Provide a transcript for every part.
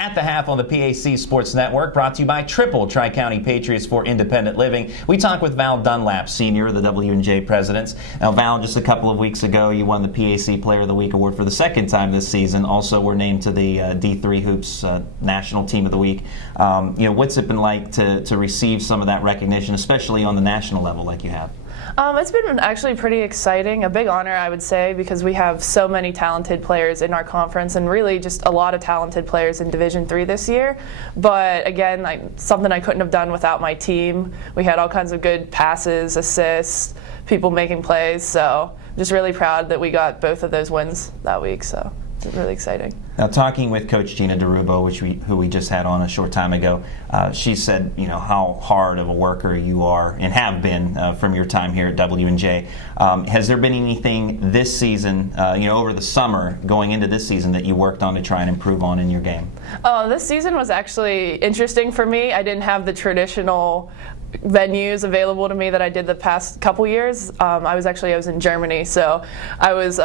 At the Half on the PAC Sports Network, brought to you by Triple Tri-County Patriots for Independent Living. We talk with Val Dunlap, Sr., the W&J President. Now, Val, just a couple of weeks ago, you won the PAC Player of the Week award for the second time this season. Also, were named to the D3 Hoops National Team of the Week. What's it been like to receive some of that recognition, especially on the national level like you have? It's been actually pretty exciting, a big honor I would say, because we have so many talented players in our conference and really just a lot of talented players in Division III this year. But again, something I couldn't have done without my team. We had all kinds of good passes, assists, people making plays, so I'm just really proud that we got both of those wins that week, so it's really exciting. Now, talking with Coach Gina DeRubo, who we just had on a short time ago, she said, how hard of a worker you are and have been from your time here at W&J. Has there been anything this season, over the summer going into this season that you worked on to try and improve on in your game? This season was actually interesting for me. I didn't have the traditional venues available to me that I did the past couple years. I was in Germany, so I was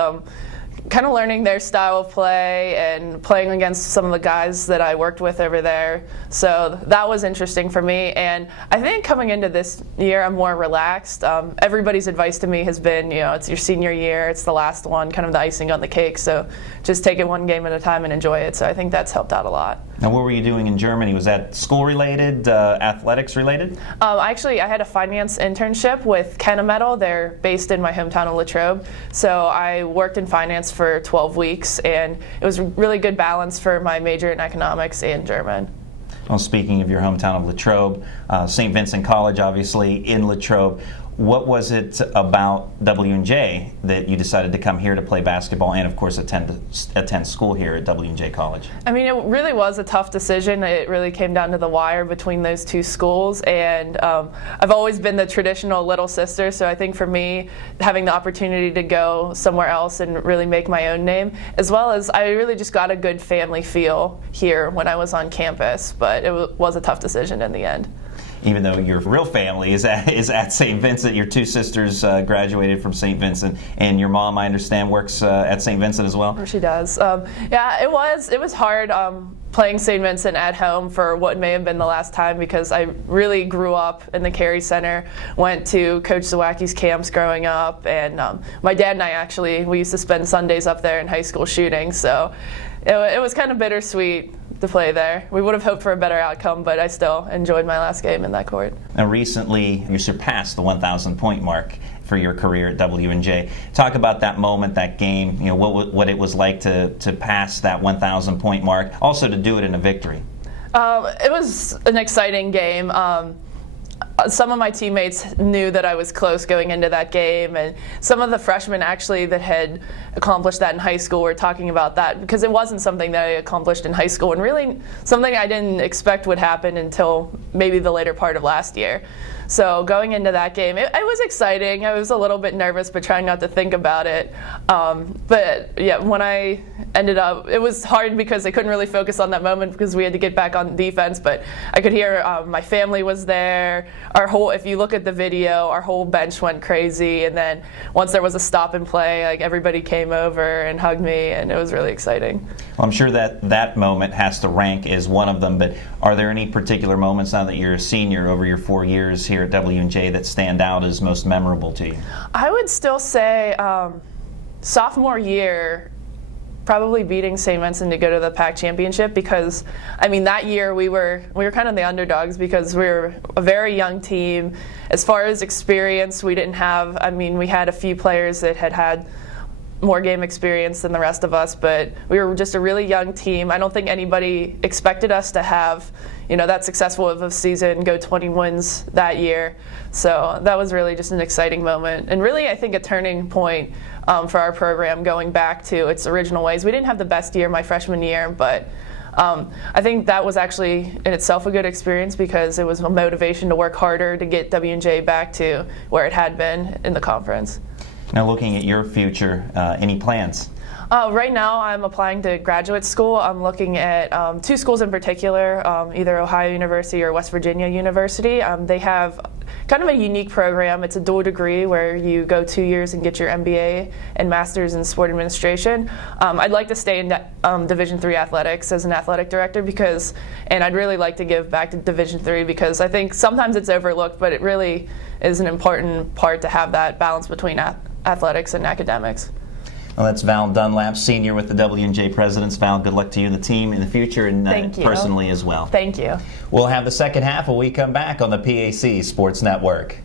kind of learning their style of play and playing against some of the guys that I worked with over there. So that was interesting for me. And I think coming into this year, I'm more relaxed. Everybody's advice to me has been, it's your senior year, it's the last one, kind of the icing on the cake. So just take it one game at a time and enjoy it. So I think that's helped out a lot. Now, what were you doing in Germany? Was that school-related, athletics-related? Actually, I had a finance internship with Kennametal. They're based in my hometown of Latrobe. So I worked in finance for 12 weeks, and it was a really good balance for my major in economics and German. Well, speaking of your hometown of Latrobe, St. Vincent College, obviously, in Latrobe. What was it about W&J that you decided to come here to play basketball and, of course, attend school here at W&J College? I mean, it really was a tough decision. It really came down to the wire between those two schools, and I've always been the traditional little sister, so I think for me, having the opportunity to go somewhere else and really make my own name, as well as I really just got a good family feel here when I was on campus, but it was a tough decision in the end. Even though your real family is at St. Vincent, your two sisters graduated from St. Vincent, and your mom, I understand, works at St. Vincent as well? She does. Yeah, it was hard playing St. Vincent at home for what may have been the last time, because I really grew up in the Cary Center, went to Coach Zawacki's camps growing up, and my dad and I we used to spend Sundays up there in high school shooting, so it was kind of bittersweet to play there. We would have hoped for a better outcome, but I still enjoyed my last game in that court. Now, recently, you surpassed the 1,000-point mark for your career at W&J. Talk about that moment, that game, what it was like to pass that 1,000-point mark, also to do it in a victory. It was an exciting game. Some of my teammates knew that I was close going into that game, and some of the freshmen actually that had accomplished that in high school were talking about that, because it wasn't something that I accomplished in high school, and really something I didn't expect would happen until maybe the later part of last year. So going into that game, it was exciting. I was a little bit nervous, but trying not to think about it. But yeah, when I ended up, it was hard because I couldn't really focus on that moment because we had to get back on defense. But I could hear my family was there. If you look at the video, our whole bench went crazy. And then once there was a stop and play, everybody came over and hugged me, and it was really exciting. Well, I'm sure that moment has to rank as one of them. But are there any particular moments now that you're a senior over your 4 years here at W&J that stand out as most memorable to you? I would still say sophomore year, probably beating St. Vincent to go to the PAC championship, because that year we were kind of the underdogs because we were a very young team. As far as experience, we didn't have, we had a few players that had more game experience than the rest of us, but we were just a really young team. I don't think anybody expected us to have that successful of a season, go 20 wins that year. So that was really just an exciting moment, and really I think a turning point for our program going back to its original ways. We didn't have the best year my freshman year, but I think that was actually in itself a good experience because it was a motivation to work harder to get W&J back to where it had been in the conference. Now, looking at your future, any plans? Right now, I'm applying to graduate school. I'm looking at 2 schools in particular, either Ohio University or West Virginia University. They have kind of a unique program. It's a dual degree where you go 2 years and get your MBA and master's in sport administration. I'd like to stay in Division III athletics as an athletic director and I'd really like to give back to Division III because I think sometimes it's overlooked, but it really is an important part to have that balance between athletics and academics. Well, that's Val Dunlap, senior with the W&J Presidents. Val, good luck to you and the team in the future and personally as well. Thank you. We'll have the second half when we come back on the PAC Sports Network.